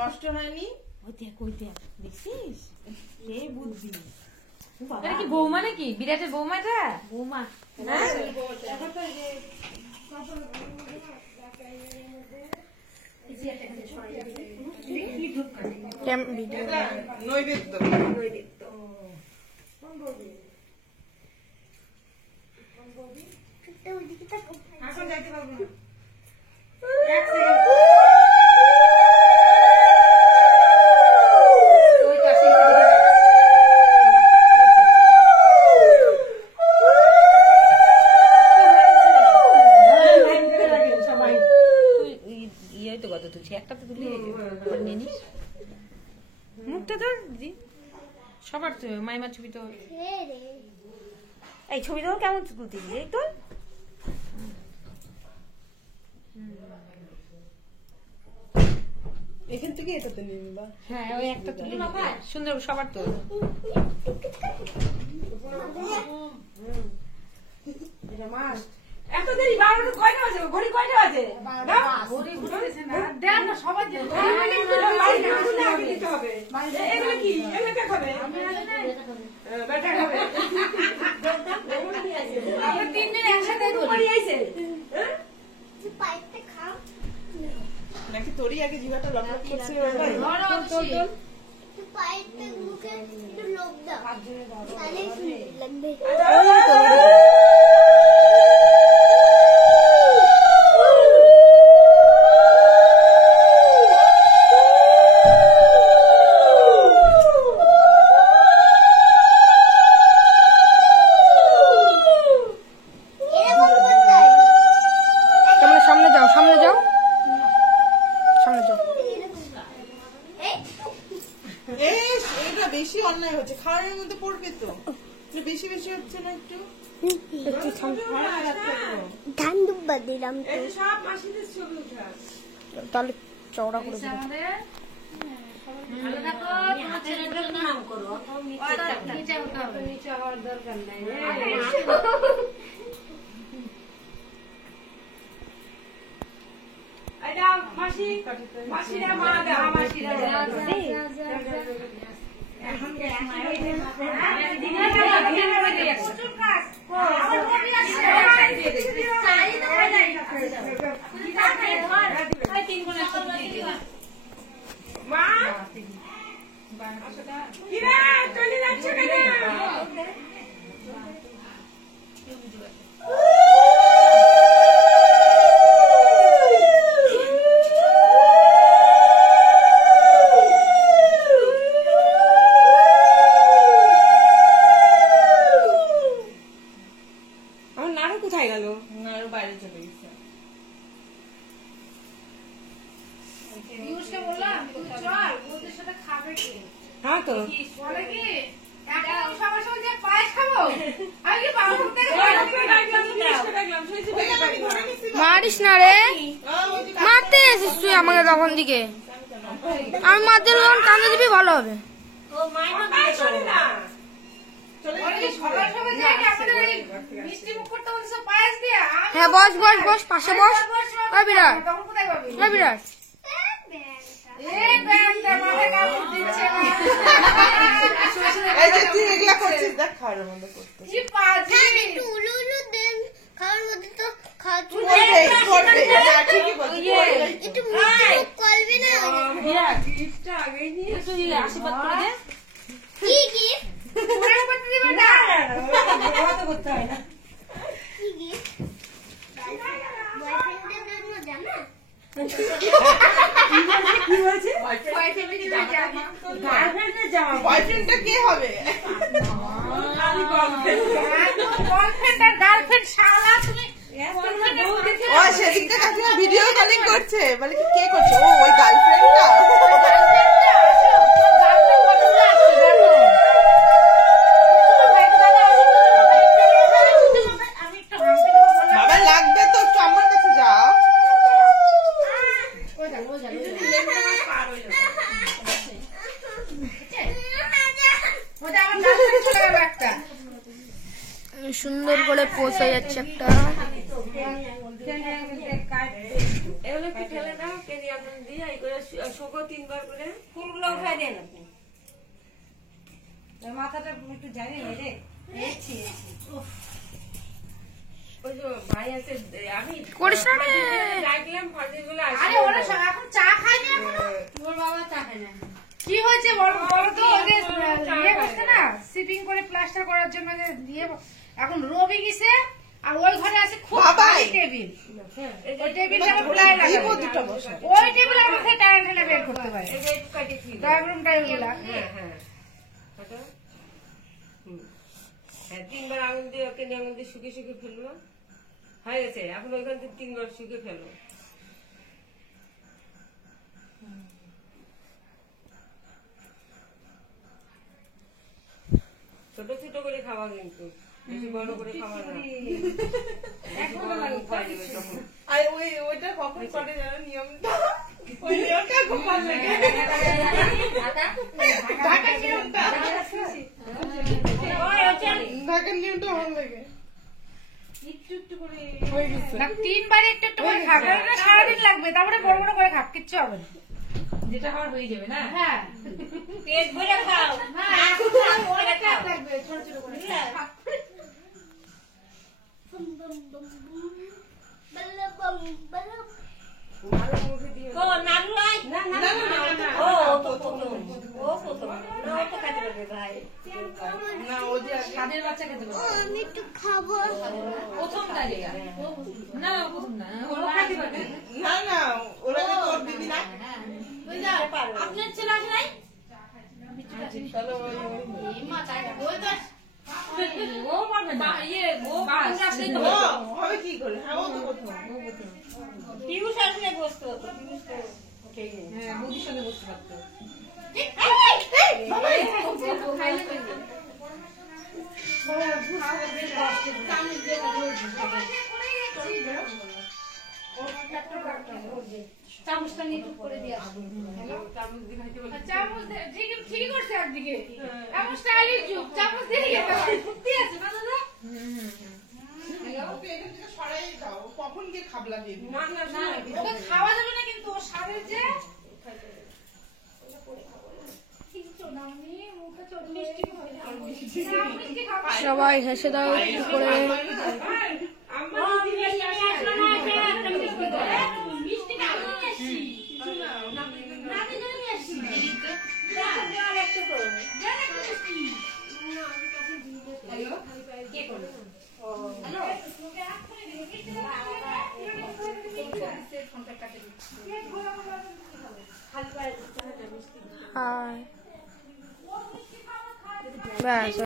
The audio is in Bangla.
নষ্ট হয়নি। দেখছিস বুদ্ধি কি বৌমা নাকি? বিরাটের বৌমাটা? বৌমা নৈবেদ্য এখন যাইতে পারবো না। সবার তো মাইমার ছবি তো এই ছবি তো কেমন তুলতে এই তো এখান থেকে এটাতে নিয়ে নিবা। হ্যাঁ ওই একটা তুলে সুন্দর সবার তো এটা মাস এত দেরি 12টা কয়টা বাজে? ঘড়ি কয়টা বাজে? ঘড়ি ঘুরতেছে না দেন না সবার জন্য আগে দিতে হবে। এগুলো কি? এগুলো কে খাবে? আমি আগে না বেটা খাবে। আমরা তিনজন একসাথে ধরি আইছে হ্যাঁ তুই পাইতে খাও নাকি তোরই আগে জিভাটা লটলট করছে ওই তোর তুই পাইতে মুখে একটু লোক দাও তাহলে লাগবে। বেশি অন্যায় হচ্ছে খাওয়ার মধ্যে পড়বে তো বেশি বেশি হচ্ছে না একটু ধান দুব্বা দিলাম সব মাসিদের ছবি উঠা তাহলে চওড়া করে দিলাম নিচে হওয়ার দরকার নাই মাসি মাসিরা মা দা মাসিরা এখন প্রচুর কাজ মা কিরা চলে যাচ্ছে কেন? মারিস না রে মারতে এসিস তুই আমাকে তখন দিকে আমি মারতে কান্দে দিবি ভালো হবে। হ্যাঁ বস বস বস পাশে বস বিরাট বিরাট আশীর্বাদ করে দে করতে হয় না বয়ফ্রেন্ডটা কে হবে? সেদিকটা কাকিমা ভিডিও কলিং করছে বলে কে করছে? ও ওই গার্লফ্রেন্ডটা বাবা লাগবে তো একটু আমার কাছে যাও। সুন্দর করে পোষ হয়ে যাচ্ছে একটা মুখও 3 বার করে ফুলগুলো উঠাই দেন আপনি। মাথাটা একটু জানি না রে। ওই যে ভাই আছে আমি করিস না রে। ডাকলাম ফাজিলগুলো আরে ওরা এখন চা খায়নি এখনো। ওর বাবা চা খায় না। কি হয়েছে বলো তো? ওদের ইয়ে করছে না, সিপিং করে প্লাস্টার করার জন্য যে দিয়ে এখন রবি গেছে আর ওই ঘরে আছে খুব ভারী টেবিল। ওই টেবিলটা আমার প্লাই লাগে ওই টেবিল আমরা থেকে টাইম ঠেলে বের করতে পারি। এই যে একটু কাটি ছিল ড্রয়িং রুমটা ওইগুলা। হ্যাঁ হ্যাঁ কাটো হ্যাঁ 3 বার আঙুল দিয়ে ওকে আঙুল দিয়ে শুকিয়ে শুকিয়ে ফেলবো হয়ে গেছে এখন ওইখান থেকে 3 বার শুকিয়ে ফেলবো ছোট ছোট করে খাওয়া কিন্তু বেশি বড় করে খাওয়া না আর ওইটা কখন করে জানো নিয়মটা? ওই নিয়মটা খুব ভালো লাগে। ঢাকার নিয়মটা। ঢাকার নিয়মটা ভালো লাগে। একটু একটু করে হয়ে গেছে। না 3 বারে একটু একটু করে খাবে না, সারাদিন লাগবে, তারপরে বড় বড় করে খাক, কিচ্ছু হবে না। যেটা হওয়ার হয়ে যাবে না। হ্যাঁ পেট ভরে খাও। হ্যাঁ ভরে খাও। লাগবে ছোট ছোট করে। ভালো মুখে দিয়ে ও নাড়ু আই। না না না না ও প্রথম। ও প্রথম। না ও তো খাইতে পারবে ভাই। না ও যে স্বাদের বাচ্চা খেতে পারবে। আমি একটু খাবো। প্রথম তালিকা না প্রথম না ও খাইতে পারবে। না না ওরা তো তোর দিবি না। ওই যা, আপনার ছেলে আসে নাই? ও পারবে না ইয়ে ও বাস আসলে তো ও হবে কি করে? হ্যাঁ ও তো প্রথম। পিউষ আসলে বসতো হতো। পিউষ তো খেয়ে গেছে। হ্যাঁ বৌদির সঙ্গে বসতে পারতো। চামচটা নিয়ে টুক করে দিয়ে আসো। চামচ ঠিকই করছে একদিকে, এমন স্টাইলিশ যুগ, চামচ দিয়ে খেতে হয়। সত্যি আছে না দাদা? ওকে এখান থেকে সরাই দাও। কখন গিয়ে খাবলা দিয়ে দিবি? না না না ওকে খাওয়া যাবে না কিন্তু ওর স্বাদের যে সবাই হেসে দাও করে ব্যাস